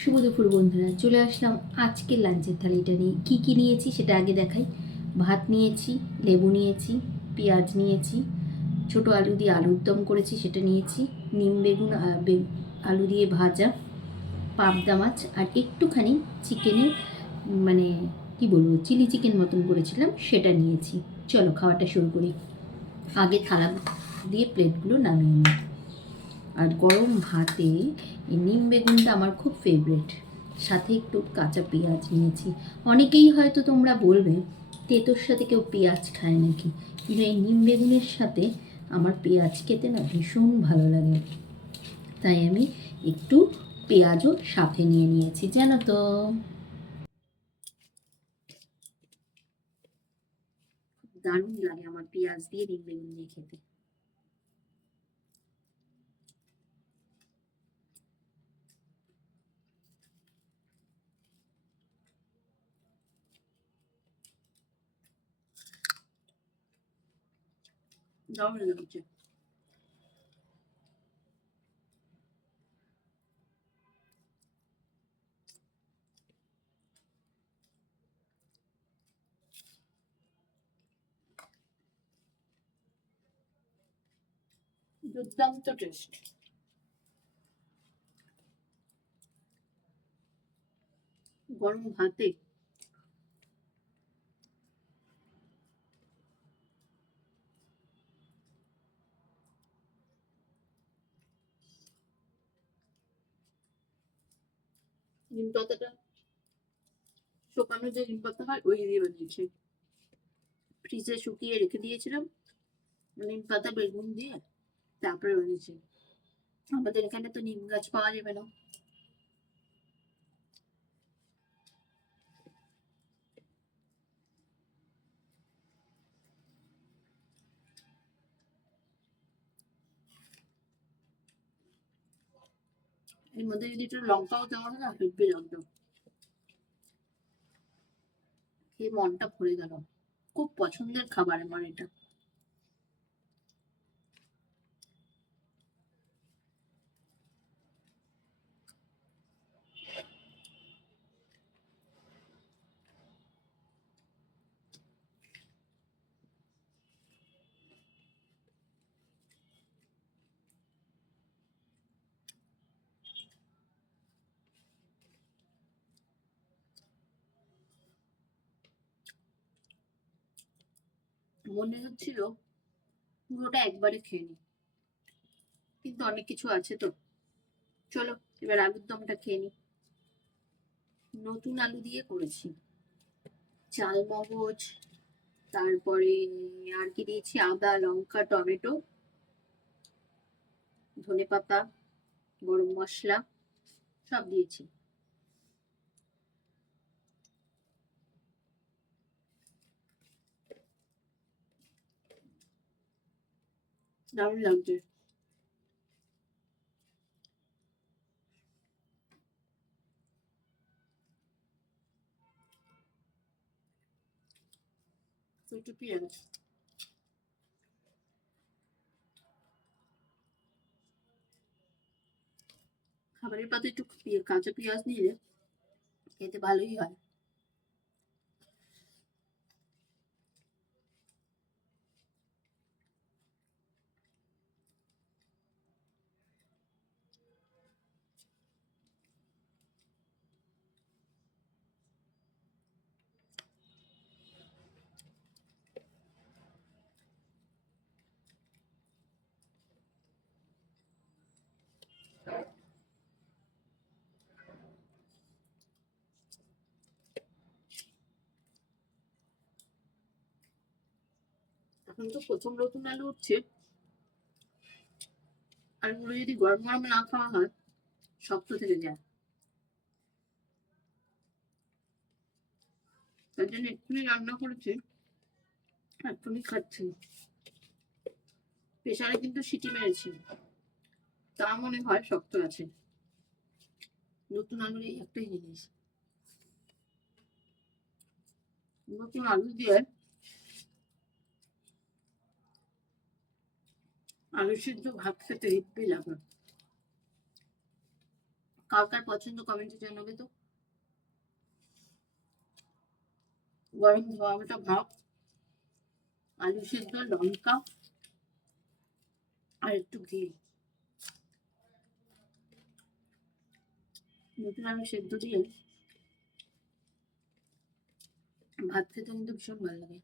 শুভ দুপুর বন্ধুরা, চলে আসলাম আজকের লাঞ্চের থালিটা নিয়ে। কি কি নিয়েছি সেটা আগে দেখাই। ভাত নিয়েছি, লেবু নিয়েছি, পেঁয়াজ নিয়েছি, ছোট আলু দিয়ে আলুর দম করেছি সেটা নিয়েছি, নিম বেগুন আলু দিয়ে ভাজা, পাবদা মাছ আর একটুখানি চিকেনের মানে কি বলবো চিলি চিকেন মতন করেছিলাম সেটা নিয়েছি। চলো খাওয়াটা শুরু করি। আগে থালা দিয়ে প্লেটগুলো নামিয়ে নিই। আর গরম ভাতে এই নিম বেগুনটা আমার খুব ফেভারিট। সাথে একটু কাঁচা পেঁয়াজ নিয়েছি। অনেকেই হয়তো তোমরা বলবে তেঁতোর সাথে কেউ পেঁয়াজ খায় নাকি, কিন্তু এই নিম বেগুনের সাথে আমার পেঁয়াজ খেতে না ভীষণ ভালো লাগে। তাই আমি একটু পেঁয়াজও সাথে নিয়ে নিয়েছি, জানো তো। দারুণ লাগে আমার পেঁয়াজ দিয়ে নিম বেগুন দিয়ে খেতে। দারুণ লাগছে। দুর্দান্ত টেস্ট। গরম ভাতে নিম পাতাটা শুকানো যে নিম পাতা হয় ওই দিয়ে বানিয়েছি। ফ্রিজে শুকিয়ে রেখে দিয়েছিলাম নিম পাতা বেগুন দিয়ে, তারপরে বানিয়েছি। আমাদের এখানে তো নিম গাছ পাওয়া যাবে না। এর মধ্যে যদি একটু লঙ্কাও দেওয়া হয় না, হেব্বি লাগতো। খেয়ে মনটা ভরে গেল। খুব পছন্দের খাবার আমার এটা। মনে হচ্ছিল পুরোটা একবারে খেয়ে নি, কিন্তু অনেক কিছু আছে তো। চলো এবার আলুর দমটা খেয়ে নি। নতুন আলু দিয়ে করেছি। চাল মগজ, তারপরে আর কি দিয়েছি, আদা লঙ্কা টমেটো, ধনেপাতা, গরম মশলা সব দিয়েছি। দারুণ লাগছে। একটু পেঁয়াজ, খাবারের পাতে একটু কাঁচা পেঁয়াজ নিলে খেতে ভালোই হয়। এখন তো প্রথম নতুন আলু উঠছে, আলুগুলো যদি গরম গরম না খাওয়া হয় শক্ত থেকে যায়। তার জন্য এক্ষুনি রান্না করেছি, এক্ষুনি খাচ্ছি। প্রেসারে কিন্তু সিটি মেরেছি, তা মনে হয় শক্ত আছে। নতুন আলুর এই একটাই জিনিস, নতুন আলু দিয়ে আলু সিদ্ধ ভাত খেতে হেব্বি লাগে। কার কার পছন্দ কমেন্টে জানাবে তো। গরম ধোয়াটা ভাত, আলু সেদ্ধ, লঙ্কা আর একটু ঘি, নতুন আলু সেদ্ধ দিয়ে ভাত খেতে কিন্তু ভীষণ ভালো লাগে।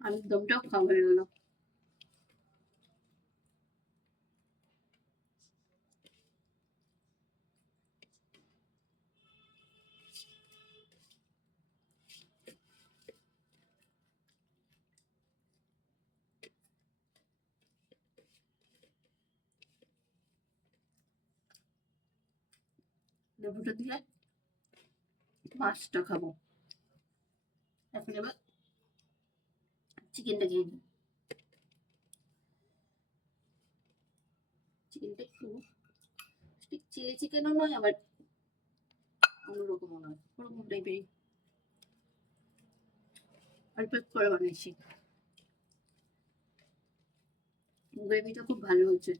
আলুর দমটাও খাওয়া হয়ে গেল। লেবুটা দিলে মাছটা খাবো। এখন এবার চিকেনটা খেয়ে নিই। চিকেনটা একটু ঠিক চিলি চিকেনও নয়, আবার অন্যরকমও নয়, ওরকম টাইপেরই অল্প একটু করে বানিয়েছি। গ্রেভিটা খুব ভালো হচ্ছে।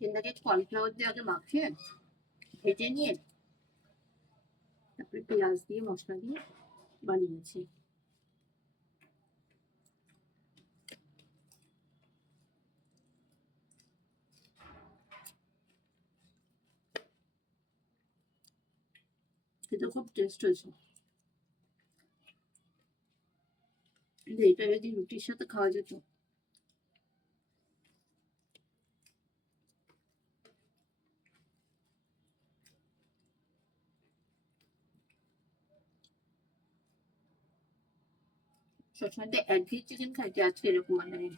চিকেনটাকে কর্নফ্লাওয়ার দিয়ে আগে মাখিয়ে ভেজে নিয়ে তারপরে পেঁয়াজ দিয়ে মশলা দিয়ে বানিয়েছি। খেতে খুব টেস্ট হয়েছে। এটা যদি রুটির সাথে খাওয়া যেত। সবসময় তো একঘেয়ে চিকেন খাইতে, আজকে এরকম বানাই।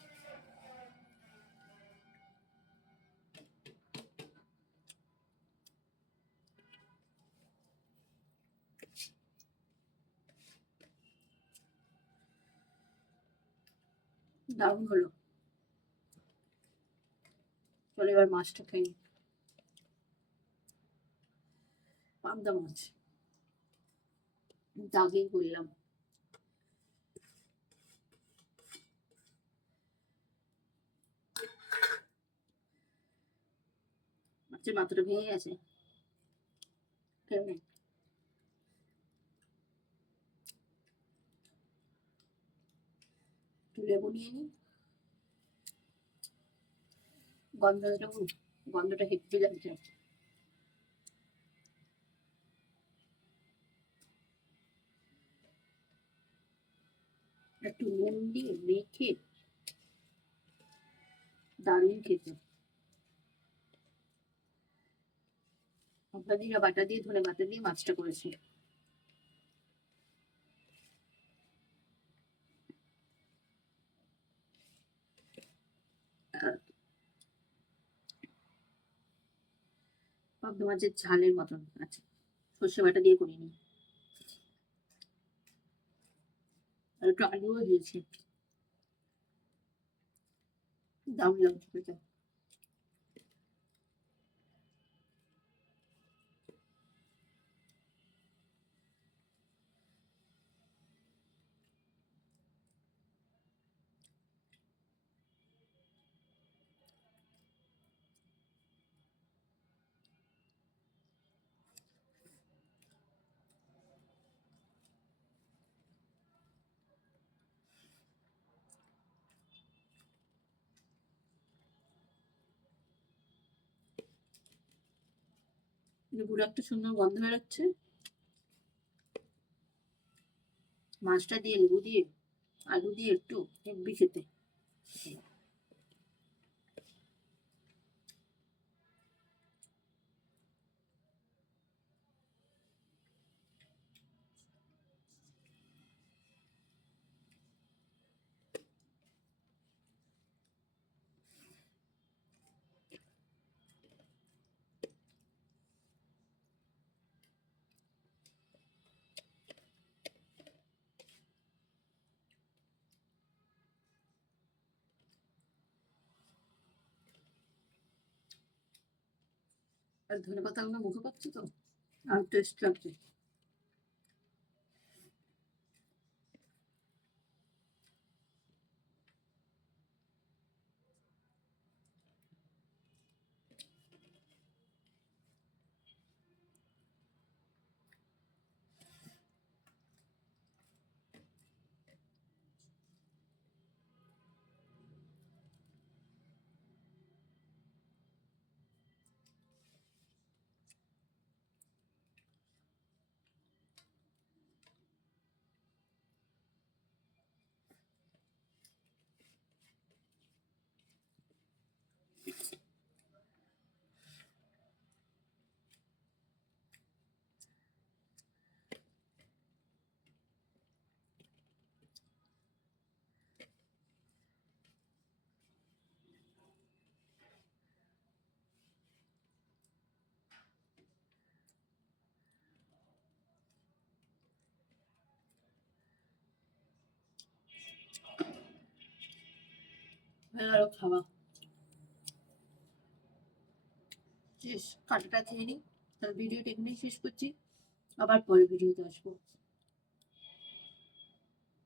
দারুণ হলো। চলো এবার মাছটা খাই। পাবদা মাছ আগেই বললাম। মাছের মাথাটা ভেঙে গেছে। একটু লেবু নিয়ে নিই। গন্ধটা হেব্বি লাগছে। একটু নুন দিয়ে মেখে দারুণ খেতে। লঙ্কা জিরা বাটা দিয়ে, ধনে বাটা দিয়ে মাছটা করেছি। পাবদা মাছের ঝালের মতন আছে, সর্ষে বাটা দিয়ে করিনি। আর একটু আলুও দিয়েছি, দারুণ লাগছে। লেবুর একটা সুন্দর গন্ধ বেরোচ্ছে। মাছটা দিয়ে লেবু দিয়ে আলু দিয়ে একটু হেব্বি খেতে। আর ধনে পাতাগুলো মুখে পাচ্ছি তো আর টেস্ট লাগছে। আরো খাওয়া শেষ, কাটাটা খেয়ে নিই, তাহলে ভিডিওটা এখানেই শেষ করছি। আবার পরে ভিডিওতে আসবো।